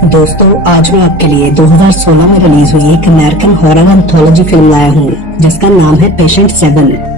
दोस्तों, आज मैं आपके लिए 2016 में रिलीज हुई एक अमेरिकन हॉरर एंथोलॉजी फिल्म लाया हूँ जिसका नाम है पेशेंट 7।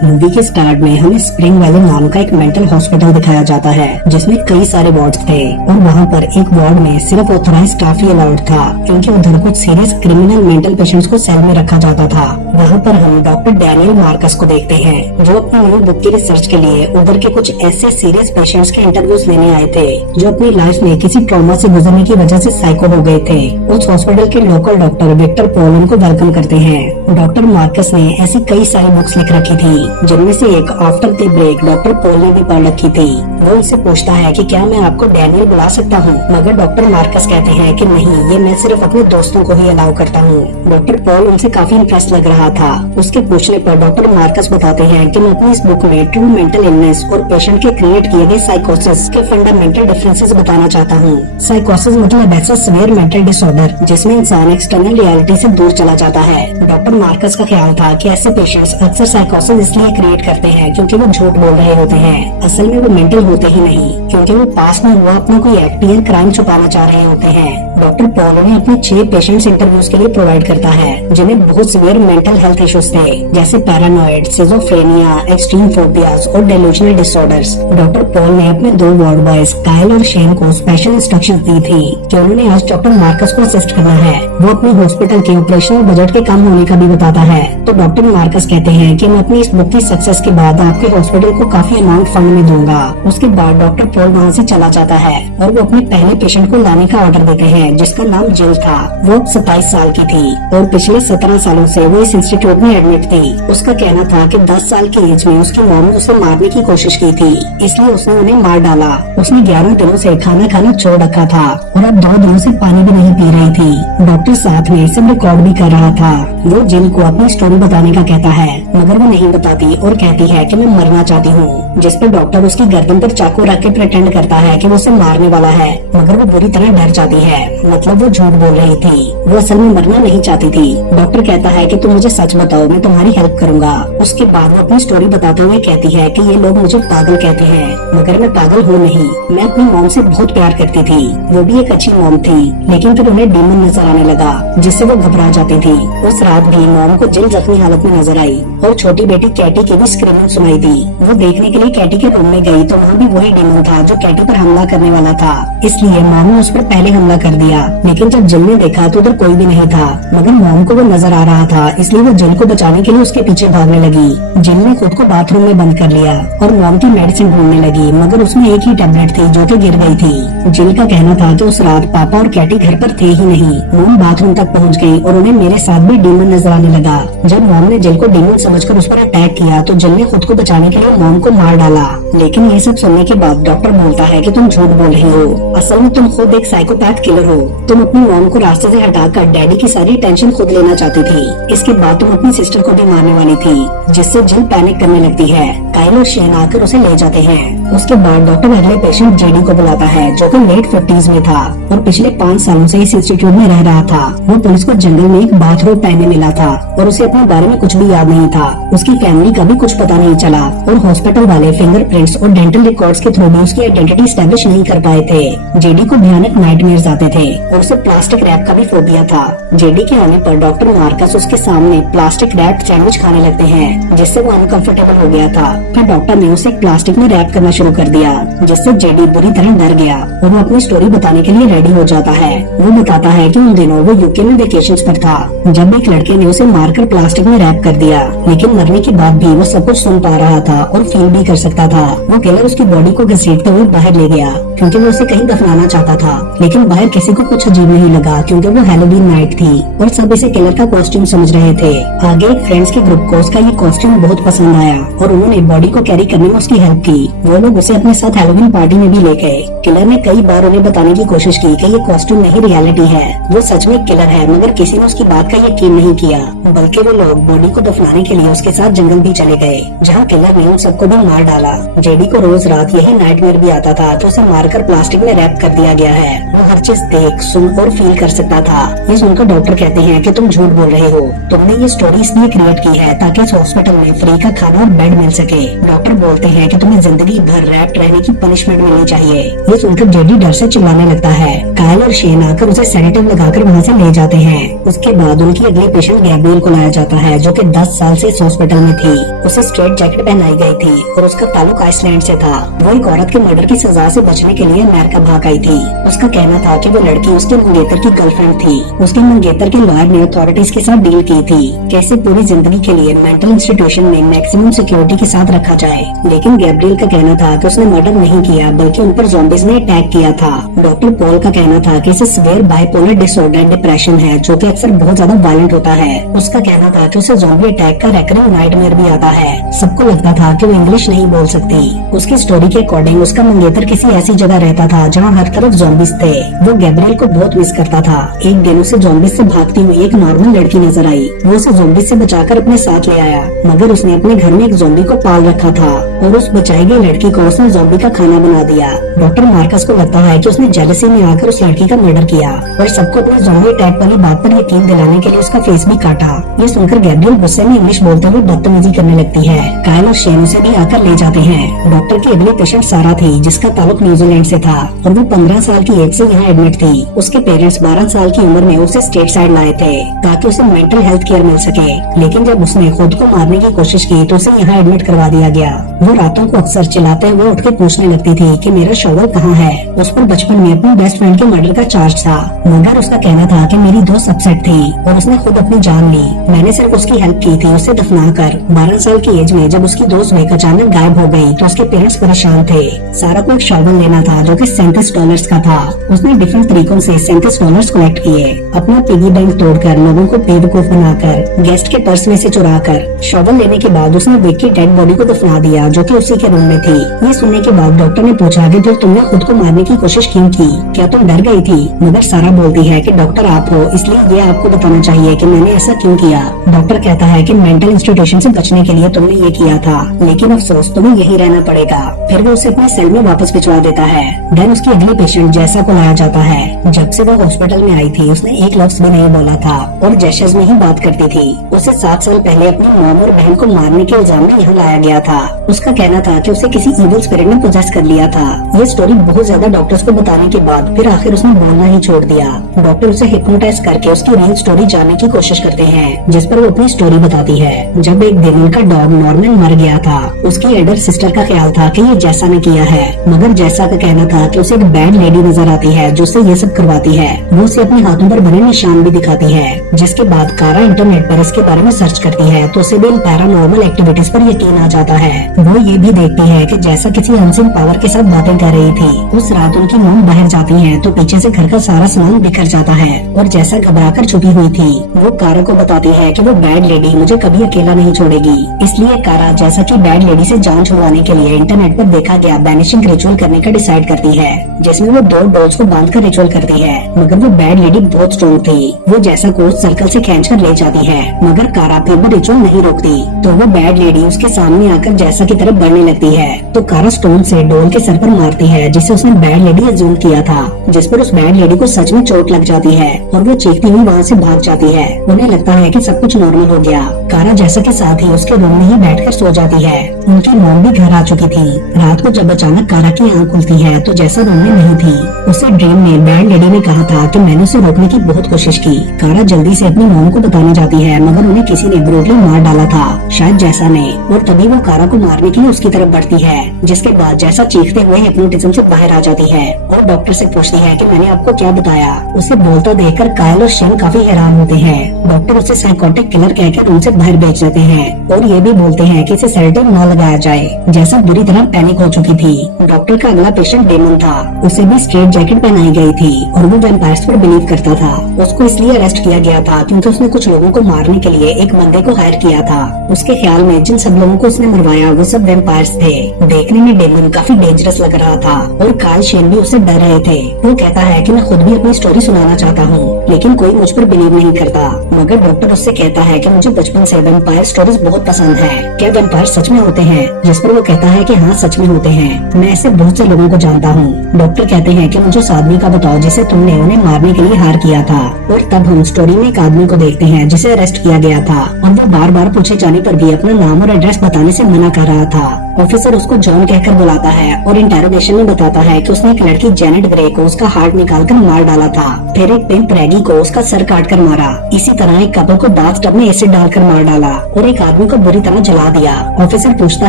मूवी के स्टार्ट में हमें स्प्रिंग वैली नाम का एक मेंटल हॉस्पिटल दिखाया जाता है जिसमें कई सारे वार्ड्स थे और वहाँ पर एक वार्ड में सिर्फ ऑथराइज्ड स्टाफ ही अलाउड था क्योंकि उधर कुछ सीरियस क्रिमिनल मेंटल पेशेंट्स को सेल में रखा जाता था। वहाँ पर हम डॉक्टर डैनियल मार्कस को देखते हैं जो अपनी न्यू बुक की रिसर्च के लिए उधर के कुछ ऐसे सीरियस पेशेंट्स के इंटरव्यूज लेने आए थे जो अपनी लाइफ में किसी ट्रॉमा से गुजरने की वजह से साइको हो गए थे। उस हॉस्पिटल के लोकल डॉक्टर विक्टर पॉल उनको वेलकम करते हैं। डॉक्टर मार्कस ने ऐसी कई सारी बुक्स लिख रखी थी जिनमें से एक after the break doctor Paul ने भी पढ़ रखी थी। वो उनसे पूछता है कि क्या मैं आपको डैनियल बुला सकता हूँ, मगर डॉक्टर मार्कस कहते हैं कि नहीं, ये मैं सिर्फ अपने दोस्तों को ही अलाउ करता हूँ। डॉक्टर पॉल उनसे काफी इंप्रेस लग रहा था। उसके पूछने पर डॉक्टर मार्कस बताते हैं कि मैं अपनी इस बुक में ट्रू मेंटल इलनेस और पेशेंट के क्रिएट किए गए साइकोसिस के फंडामेंटल डिफरेंसेस बताना चाहता हूँ। साइकोसिस मतलब ऐसा सीवियर मेंटल डिसऑर्डर जिसमें इंसान एक्सटर्नल रियलिटी से दूर चला जाता है। डॉक्टर मार्कस का ख्याल था कि ऐसे पेशेंट्स अक्सर साइकोसिस इसलिए क्रिएट करते हैं क्योंकि वो झूठ बोल रहे होते हैं, असल में वो मेंटल होते ही नहीं, क्योंकि वो पास में हुआ अपना कोई एक्ट या क्राइम छुपाना चाह रहे होते हैं। डॉक्टर पॉल उन्हें अपने 6 पेशेंट्स इंटरव्यूज के लिए प्रोवाइड करता है जिन्हें बहुत सीवियर मेंटल हेल्थ इश्यूज थे जैसे पैरानॉइड, सिजोफ्रेनिया, एक्सट्रीम फोबियाज और डेलूजनल डिसऑर्डर्स। डॉक्टर पॉल ने अपने 2 वार्ड बॉयज कायल और शेन को स्पेशल इंस्ट्रक्शंस दी थी कि उन्होंने आज डॉक्टर मार्कस को असिस्ट करना है। वो अपने हॉस्पिटल के ऑपरेशनल बजट के कम होने का भी बताता है। तो डॉक्टर मार्कस कहते हैं कि मैं अपनी इस बुक की सक्सेस के बाद आपके हॉस्पिटल को काफी अमाउंट फंड में दूंगा। उसके बाद डॉक्टर पॉल वहाँ से चला जाता है और वो अपने पहले पेशेंट को लाने का ऑर्डर देते हैं जिसका नाम जिल था। वो अब 27 साल की थी और पिछले 17 सालों से वो इस इंस्टीट्यूट में एडमिट थी। उसका कहना था कि 10 साल की एज में उसकी मॉम ने उसे मारने की कोशिश की थी, इसलिए उसने उन्हें मार डाला। उसने 11 दिनों से खाना खाना छोड़ रखा था और अब 2 दिनों से पानी भी नहीं पी रही थी। डॉक्टर साथ में सब रिकॉर्ड भी कर रहा था। वो जिल को अपनी स्टोरी बताने का कहता है मगर वो नहीं बताती और कहती है कि मैं मरना चाहती हूँ, जिस पर डॉक्टर उसकी गर्दन पर चाकू रख के प्रिटेंड करता है कि वो उसे मारने वाला है, मगर वो बुरी तरह डर जाती है। मतलब वो झूठ बोल रही थी, वो असल में मरना नहीं चाहती थी। डॉक्टर कहता है कि तुम मुझे सच बताओ, मैं तुम्हारी हेल्प करूंगा। उसके बाद वो अपनी स्टोरी बताते हुए कहती है कि ये लोग मुझे पागल कहते हैं, मगर मैं पागल हूँ नहीं। मैं अपनी मॉम से बहुत प्यार करती थी, वो भी एक अच्छी मॉम थी, लेकिन फिर उन्हें डीमन नजर आने लगा जिससे वो घबरा जाती थी। उस रात भी मॉम को जिल जख्मी हालत में नजर आई और छोटी बेटी कैटी की भी स्क्रीमिंग सुनाई दी। वो देखने के लिए कैटी के रूम में गई तो वहाँ भी वही डीमन था जो कैटी पर हमला करने वाला था, इसलिए मॉम ने उस पर पहले हमला कर दिया। लेकिन जब जिल ने देखा तो उधर कोई भी नहीं था, मगर मॉम को वो नजर आ रहा था, इसलिए वो जिल को बचाने के लिए उसके पीछे भागने लगी। जिल ने खुद को बाथरूम में बंद कर लिया और मॉम की मेडिसिन ढूंढने लगी, मगर उसमें एक ही टेबलेट थी जो कि गिर गई थी। जिल का कहना था कि उस रात पापा और कैटी घर पर थे ही नहीं। मॉम बाथरूम तक पहुँच गयी और उन्हें मेरे साथ भी डीमन नजर आने लगा। जब मॉम ने जिल को डीमन समझकर उस पर अटैक किया तो जिल ने खुद को बचाने के लिए मॉम को मार डाला। लेकिन ये सब सुनने के बाद डॉक्टर बोलता है कि तुम झूठ बोल रही हो, असल में तुम खुद एक साइकोपैथ किलर हो। तुम अपनी मॉम को रास्ते से हटाकर डैडी की सारी टेंशन खुद लेना चाहती थी। इसके बाद तुम अपनी सिस्टर को भी मारने वाली थी, जिससे जिल पैनिक करने लगती है। काइल और शेन आकर उसे ले जाते हैं। उसके बाद डॉक्टर अगले पेशेंट जेडी को बुलाता है जो कि लेट 50s में था और पिछले 5 सालों से इस इंस्टीट्यूट में रह रहा था। वो पुलिस को जंगल में एक बाथरोब पहने मिला था और उसे अपने बारे में कुछ भी याद नहीं था। उसकी फैमिली का भी कुछ पता नहीं चला और हॉस्पिटल वाले फिंगरप्रिंट्स और डेंटल रिकॉर्ड्स के थ्रू भी उसकी आइडेंटिटी स्टैब्लिश नहीं कर पाए थे। जेडी को भयानक नाइटमेयर्स आते थे और उसे प्लास्टिक रैप का भी फोबिया था। जेडी के आने पर डॉक्टर मार्कस उसके सामने प्लास्टिक रैप सैंडविच खाने लगते हैं जिससे वो अनकंफर्टेबल हो गया था। फिर डॉक्टर ने उसे प्लास्टिक में रैप करना शुरू कर दिया जिससे जेडी बुरी तरह डर गया और वो अपनी स्टोरी बताने के लिए रेडी हो जाता है। वो बताता है कि उन दिनों वो यूके में वेकेशंस पर था जब एक लड़के ने उसे मारकर प्लास्टिक में रैप कर दिया, लेकिन मरने के बाद भी वो सब कुछ सुन पा रहा था और फील भी कर सकता था। वो किलर उसकी बॉडी को घसीटते हुए बाहर ले गया क्योंकि वो उसे कहीं दफनाना चाहता था, लेकिन बाहर किसी को कुछ अजीब नहीं लगा क्योंकि वो हैलोवीन नाइट थी और सब इसे किलर का कॉस्ट्यूम समझ रहे थे। आगे एक फ्रेंड्स के ग्रुप को उसका ये कॉस्ट्यूम बहुत पसंद आया और उन्होंने बॉडी को कैरी करने में उसकी हेल्प की। वो लोग उसे अपने साथ हैलोवीन पार्टी में भी ले गए। किलर ने कई बार उन्हें बताने की कोशिश की कि ये कॉस्ट्यूम नहीं रियलिटी है, वो सच में किलर है, मगर किसी ने उसकी बात का यकीन नहीं किया। बल्कि वो लोग बॉडी को दफनाने के लिए उसके साथ जंगल भी चले गए जहाँ किलर ने उन सबको भी मार डाला। जेडी को रोज रात यही नाइटमेयर भी आता था तो उसे मारकर प्लास्टिक में रैप कर दिया गया है। वो हर चीज देख, सुन और फील कर सकता था। ये सुनकर डॉक्टर कहते हैं कि तुम झूठ बोल रहे हो, तुमने ये स्टोरी इसलिए क्रिएट की है ताकि इस हॉस्पिटल में फ्री का खाना और बेड मिल सके। डॉक्टर बोलते हैं कि तुम्हें जिंदगी भर रैप्ट रहने की पनिशमेंट मिलनी चाहिए। ये सुनकर जेडी डर से चिल्लाने लगता है। कायल और शेन आकर उसे सेडेटिव लगाकर वहाँ से ले जाते हैं। उसके बाद उनकी अगली पेशेंट गैब्रियल को लाया जाता है, जो कि 10 साल से इस हॉस्पिटल में थी। उसे स्ट्रेट जैकेट पहनाई गई थी और उसका ताल्लुक आइसलैंड से था। वो एक औरत के मर्डर की सजा से बचने के लिए अमेरिका भाग आई थी। उसका कहना था कि वो लड़की उसके मंगेतर की गर्लफ्रेंड थी। उसके मंगेतर के लॉयर ने अथॉरिटीज के साथ डील की थी कि इसे पूरी जिंदगी के लिए मेंटल इंस्टीट्यूशन में मैक्सिमम सिक्योरिटी के साथ रखा जाए। लेकिन गैब्रियल का कहना था कि उसने मर्डर नहीं किया, बल्कि उन पर ज़ॉम्बीज ने अटैक किया था। डॉक्टर पॉल का कहना था कि इसे सिवियर बाइपोलर डिसऑर्डर डिप्रेशन है, जो कि अक्सर बहुत ज्यादा वायलेंट होता है। उसका कहना था कि उसे ज़ॉम्बी अटैक का रेकरिंग नाइटमेयर भी आता है। सबको लगता था कि वो इंग्लिश नहीं बोल सकती। उसकी स्टोरी के अकॉर्डिंग उसका मंगेतर किसी ऐसी जगह रहता था जहाँ हर तरफ ज़ॉम्बीज थे। वो गैब्रियल को बहुत मिस करता था। एक दिन उसे ज़ॉम्बीज से भागती हुई एक नॉर्मल लड़की नजर आई। वो उसे ज़ॉम्बीज से बचाकर अपने साथ ले आया, मगर उसने अपने घर में एक ज़ॉम्बी को पाल रखा था और उस बचाई गई लड़की को उसने ज़ॉम्बी का खाना बना दिया। डॉक्टर मार्कस को लगता है कि उसने जेलसी में आकर उस लड़की का मर्डर किया और सबको अपने ज़ॉम्बी अटैक वाली बात पर यकीन दिलाने के लिए उसका फेस भी काटा। ये सुनकर गैब्रियल गुस्से में इंग्लिश बोलते हुए बदतमीजी करने लगती है। कायल और शेन उसे भी आकर ले जाते हैं। डॉक्टर की अगली पेशेंट सारा थी, जिसका ताल्लुक न्यूजीलैंड से था और वो 15 साल की एज से यहाँ एडमिट थी। उसके पेरेंट्स 12 साल की उम्र में उसे स्टेट साइड लाए थे ताकि उसे मेंटल हेल्थ केयर मिल सके। लेकिन जब उसने खुद को मारने की कोशिश की तो उसे यहाँ एडमिट करवा दिया गया। वो रातों को अक्सर चिल्लाते हुए उठ के पूछने लगती थी कि मेरा शॉवर कहाँ है। उस पर बचपन में अपनी बेस्ट फ्रेंड के मर्डर का चार्ज था, मगर उसका कहना था कि मेरी दोस्त अपसेट थी और उसने खुद अपनी जान ली। मैंने सिर्फ उसकी हेल्प की थी उसे दफनाकर। 12 साल की एज में जब उसकी दोस्त वेक अचानक गायब हो गई तो उसके पेरेंट्स परेशान थे। सारा को एक शॉवर लेना था जो कि $37 का था। उसने डिफरेंट तरीकों से $37 कलेक्ट किए, अपना पिगी बैंक तोड़कर, लोगों को बेवकूफ बनाकर, गेस्ट के पर्स में से चुराकर। शॉवर लेने के बाद उसने वेक की डेड बॉडी को दफना दिया, जो कि उसी के रूम में थी। ये सुनने के बाद डॉक्टर ने पूछा कि फिर तुमने खुद को मारने की कोशिश क्यों की, क्या तुम डर गई थी? मगर सारा बोलती है कि डॉक्टर आप हो, इसलिए ये आपको बताना चाहिए कि मैंने ऐसा क्यों किया। डॉक्टर कहता है कि मेंटल इंस्टीट्यूशन से बचने के लिए तुमने ये किया था, लेकिन अफसोस तुम्हें यही रहना पड़ेगा। फिर वो उसे अपने सेल में वापस भिजवा देता है। देन उसकी अगली पेशेंट जैसा को लाया जाता है। जब से वो हॉस्पिटल में आई थी उसने एक लफ्ज भी नहीं बोला था और जैशेस में ही बात करती थी। उसे 7 साल पहले अपनी मॉम और बहन को मारने के इल्जाम में यहाँ लाया गया था। उसका कहना था कि उसे किसी इविल स्पिरिट ने पोजेस कर लिया था। ये स्टोरी बहुत ज्यादा डॉक्टर्स को बताने के बाद फिर आखिर उसने बोलना ही छोड़ दिया। डॉक्टर उसे हिप्नोटाइज करके उसकी रियल स्टोरी जानने की कोशिश करते हैं, जिस पर वो अपनी स्टोरी बताती है। जब एक दिन उनका डॉग नॉर्मन मर गया था, उसकी एल्डर सिस्टर का ख्याल था कि ये जैसा ने किया है, मगर जैसा का कहना था कि उसे एक बैड लेडी नजर आती है जो उसे ये सब करवाती है। वो उसे अपने हाथों पर बने निशान भी दिखाती है। जिसके बाद कारा इंटरनेट पर इसके बारे में सर्च करती है तो उसे भी इन पैरानॉर्मल एक्टिविटीज पर यकीन आ जाता है। वो ये भी देखती है कि जैसा किसी अनसीन पावर के साथ बातें कर रही थी। उस रात उनकी मॉम बाहर जाती है तो पीछे से घर का सारा सामान बिखर जाता है और जैसा घबराकर छुपी हुई थी वो कारा को बताती है कि वो बैड लेडी मुझे कभी अकेला नहीं छोड़ेगी। इसलिए कारा जैसा कि बैड लेडी से जान छुड़वाने के लिए इंटरनेट पर देखा गया बैनिशिंग रिचुअल करने का डिसाइड करती है, जिसमें वो 2 डॉल्स को बांधकर रिचुअल करती है। मगर वो बैड लेडी बहुत स्ट्रॉन्ग थी। वो जैसा को सर्कल से खींचकर ले जाती है, मगर कारा फिर भी रिचुअल नहीं रोकती। तो वो बैड लेडी उसके सामने आकर जैसा की तरफ बढ़ने लगती है तो कारा स्टोन से डॉल के सर पर मारती है, जिसे उसने बैड लेडी अज्यूम किया था। जिस पर उस बैड लेडी को सच में चोट लग जाती है और वो चीखती हुई वहाँ से भाग जाती है। उन्हें लगता है कि सब कुछ नॉर्मल हो गया। कारा जैसा के साथ ही उसके रूम में ही बैठकर सो जाती है। उनकी मॉम भी घर आ चुकी थी। रात को जब अचानक कारा की आंख खुलती है तो जैसा रूम में नहीं थी। उसे ड्रीम में बैड लेडी ने कहा था कि मैंने उसे रोकने की बहुत कोशिश की। कारा जल्दी से अपनी मॉम को बताने जाती है, मगर उन्हें किसी ने ब्रूटली मार डाला था, शायद जैसा ने। और तभी वो कारा को मारने के लिए उसकी तरफ बढ़ती है, जिसके बाद जैसा चीखते हुए हिप्नोटिज्म से बाहर आ जाती है और डॉक्टर से पूछती है कि मैंने आपको क्या बताया। उसे बोलता देखकर कायल और शेन काफी हैरान होते हैं। डॉक्टर उसे साइकोटिक किलर कहकर उनसे बाहर भेज देते हैं और ये भी बोलते हैं कि इसे सेडेटिव न लगाया जाए। जैसा बुरी तरह पैनिक हो चुकी थी। डॉक्टर का अगला पेशेंट डेमन था। उसे भी स्ट्रेट जैकेट पहनाई गई थी और वो वैम्पायर्स पर बिलीव करता था। उसको इसलिए अरेस्ट किया गया था क्योंकि उसने कुछ लोगों को मारने के लिए एक बंदे को हायर किया था। उसके ख्याल में जिन सब लोगों को उसने मरवाया वो सब वैम्पायर्स थे। देखने में डेमन काफी डेंजरस लग रहा था और कायल शेन भी उससे डर रहे थे। वो कहता है कि मैं खुद भी अपनी स्टोरी सुनाना चाहता हूँ, लेकिन कोई मुझ पर बिलीव नहीं करता। मगर डॉक्टर उससे कहता है कि मुझे बचपन से वैम्पायर स्टोरीज बहुत पसंद है, क्या वैम्पायर सच में होते हैं? जिस पर वो कहता है कि हाँ सच में होते हैं, मैं ऐसे बहुत से लोगों को जानता हूँ। डॉक्टर कहते हैं कि मुझे उस आदमी का बताओ बताओ जिसे तुमने उन्हें मारने के लिए हार किया था। और तब हम स्टोरी में एक आदमी को देखते हैं जिसे अरेस्ट किया गया था और वो बार बार पूछे जाने पर भी अपना नाम और एड्रेस बताने से मना कर रहा था। ऑफिसर उसको जॉन कहकर बुलाता है और इंटेरोगेशन में बताता है कि उसने एक लड़की जेनेट ग्रे को उसका हार्ट निकालकर मार डाला था। फिर एक पिंप रैगी को उसका सर काट कर मारा। इसी तरह एक कपल को बाथटब में एसिड डालकर मार डाला और एक आदमी को बुरी तरह जला दिया। ऑफिसर पूछता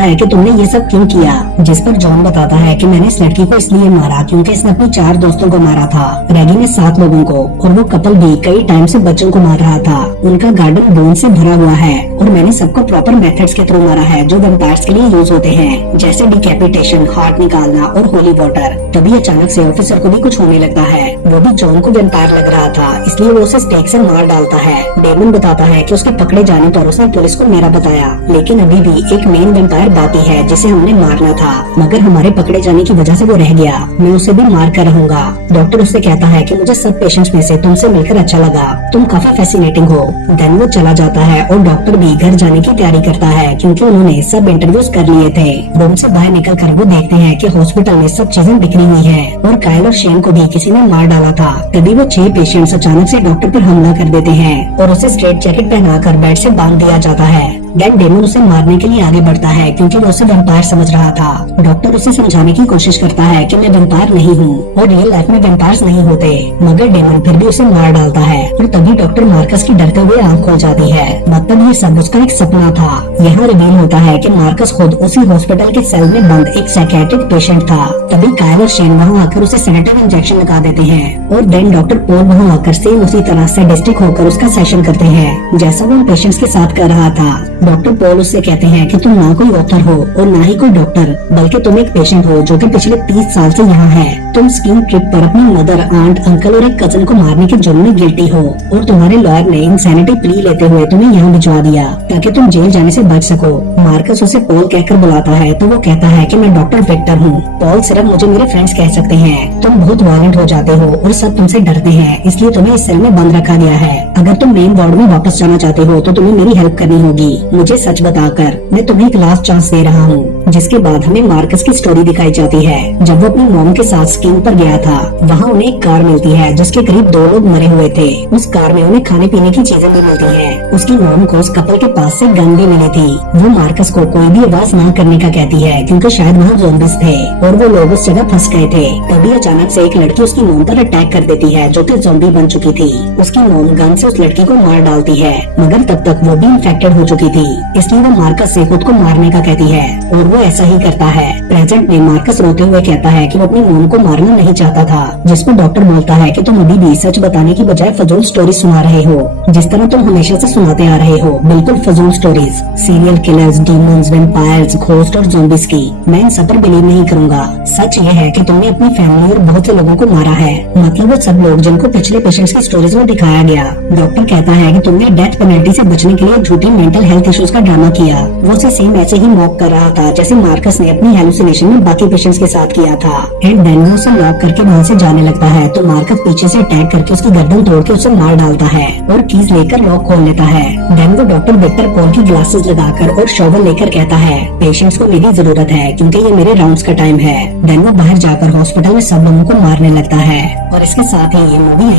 है कि तुमने ये सब क्यों किया, जिस पर जॉन बताता है कि मैंने इस लड़की को इसलिए मारा क्योंकि इसने अपनी 4 दोस्तों को मारा था। रैगी ने 7 लोगों को और वो कपल भी कई टाइम से बच्चों को मार रहा था। उनका गार्डन बोन से भरा हुआ है और मैंने सबको प्रॉपर मेथड्स के थ्रू मारा है जो वेम्पायर्स के लिए यूज होते हैं, जैसे डिकैपिटेशन, हार्ट निकालना और होली वाटर। तभी अचानक से ऑफिसर को भी कुछ होने लगता है। वो भी जॉन को वेम्पायर लग रहा था, इसलिए वो उसे स्टेक से मार डालता है। डेमन बताता है कि उसके पकड़े जाने पर उसने पुलिस को मेरा बताया, लेकिन अभी भी एक मेन वेम्पायर बाकी है जिसे हमने मारना था, मगर हमारे पकड़े जाने की वजह से वो रह गया। मैं उसे भी मार कर रहूंगा। डॉक्टर उससे कहता है कि मुझे सब पेशेंट्स में से तुमसे मिलकर अच्छा लगा, तुम काफी फैसिनेटिंग हो। देन वो चला जाता है और डॉक्टर भी घर जाने की तैयारी करता है क्योंकि उन्होंने सब इंटरव्यूज कर लिए थे। रूम से बाहर निकल कर वो देखते हैं कि हॉस्पिटल में सब चीजें बिखरी हुई है और काइल और शेन को भी किसी ने मार डाला था। तभी वो 6 पेशेंट्स अचानक से डॉक्टर पर हमला कर देते हैं और उसे स्ट्रेट जैकेट पहनाकर बेड से बांध दिया जाता है। देन डेमन उसे मारने के लिए आगे बढ़ता है क्योंकि वो उसे वेम्पायर समझ रहा था। डॉक्टर उसे समझाने की कोशिश करता है कि मैं वेम्पायर नहीं हूँ और रियल लाइफ में वेम्पायर्स नहीं होते, मगर डेमन फिर भी उसे मार डालता है। और तभी डॉक्टर मार्कस की डरते हुए आंख खोल जाती है। मतलब ये सब उसका एक सपना था। यहाँ रिवील होता है कि मार्कस खुद उसी हॉस्पिटल के सेल में बंद एक साइकियाट्रिक पेशेंट था। तभी काइल और शेन वहाँ आकर उसे सेडेटिव इंजेक्शन लगा देते हैं और देन डॉक्टर पॉल वहाँ आकर सेम उसी तरह सैडिस्टिक होकर उसका सेशन करते हैं जैसा वो पेशेंट्स के साथ कर रहा था। डॉक्टर पॉल उससे कहते हैं कि तुम ना कोई ऑथर हो और ना ही कोई डॉक्टर, बल्कि तुम एक पेशेंट हो जो कि पिछले 30 साल से यहाँ है। तुम स्कीइंग ट्रिप पर अपनी मदर, आंट, अंकल और एक कजन को मारने के जुर्म में गिल्टी हो और तुम्हारे लॉयर ने इंसैनिटी प्ली लेते हुए तुम्हें यहाँ भिजवा दिया ताकि तुम जेल जाने से बच सको। मार्कस उसे पॉल कहकर बुलाता है तो वो कहता है कि मैं डॉक्टर विक्टर हूँ। पॉल सिर्फ मुझे मेरे फ्रेंड्स कह सकते हैं। तुम बहुत वायलेंट हो जाते हो और सब तुमसे डरते हैं, इसलिए तुम्हें इस सेल में बंद रखा गया है। अगर तुम मेन वार्ड में वापस जाना चाहते हो तो तुम्हें मेरी हेल्प करनी होगी। मुझे सच बताकर मैं तुम्हें एक लास्ट चांस दे रहा हूँ। जिसके बाद हमें मार्कस की स्टोरी दिखाई जाती है। जब वो अपनी मॉम के साथ स्कीइंग पर गया था, वहाँ उन्हें एक कार मिलती है जिसके करीब 2 लोग मरे हुए थे। उस कार में उन्हें खाने पीने की चीजें भी मिलती हैं। उसकी मॉम को उस कपल के पास से गन भी मिली थी। वो मार्कस को कोई भी आवाज न करने का कहती है क्योंकि शायद वहाँ ज़ॉम्बीज थे और वो लोग उस जगह फंस गए थे। तभी अचानक से एक लड़की उसकी मॉम पर अटैक कर देती है जो कि ज़ॉम्बी बन चुकी थी। उसकी मॉम गन से उस लड़की को मार डालती है, मगर तब तक वो भी इन्फेक्टेड हो चुकी थी, इसलिए वो मार्कस से खुद को मारने का कहती है और वो ऐसा ही करता है। प्रेजेंट में मार्कस रोते हुए कहता है कि वो अपनी मॉम को मारना नहीं चाहता था, जिस पर डॉक्टर बोलता है कि तुम अभी भी सच बताने की बजाय फजूल स्टोरी सुना रहे हो, जिस तरह तुम हमेशा से सुनाते आ रहे हो, बिल्कुल फजूल stories, serial killers, demons, vampires, ghost और ज़ॉम्बीज की। मैं इन सब पर बिलीव नहीं करूंगा। सच ये है कि तुमने अपनी फैमिली और बहुत से लोगों को मारा है, मतलब वो सब लोग जिनको पिछले पेशेंट्स की स्टोरीज में दिखाया गया। डॉक्टर कहता है कि तुमने डेथ पेनल्टी से बचने के लिए झूठी मेंटल हेल्थ इश्यूज का ड्रामा किया। वो उसे सेम ऐसे ही मॉक कर रहा था जैसे मार्कस ने अपनी हेलुसिनेशन में बाकी पेशेंट्स के साथ किया था। एंड देन वो उसे लॉक करके वहाँ से जाने लगता है तो मार्कस पीछे से अटैक करके उसकी गर्दन तोड़ के उसे मार डालता है और कीज लेकर लॉक खोल लेता है। देन वो डॉक्टर विक्टर पॉल की ग्लासेस लगाकर और शॉवल लेकर कहता है पेशेंट्स को मेरी जरूरत है क्योंकि ये मेरे राउंड्स का टाइम है। देन वो बाहर जाकर हॉस्पिटल में सब लोगों को मारने लगता है और इसके साथ ही ये मूवी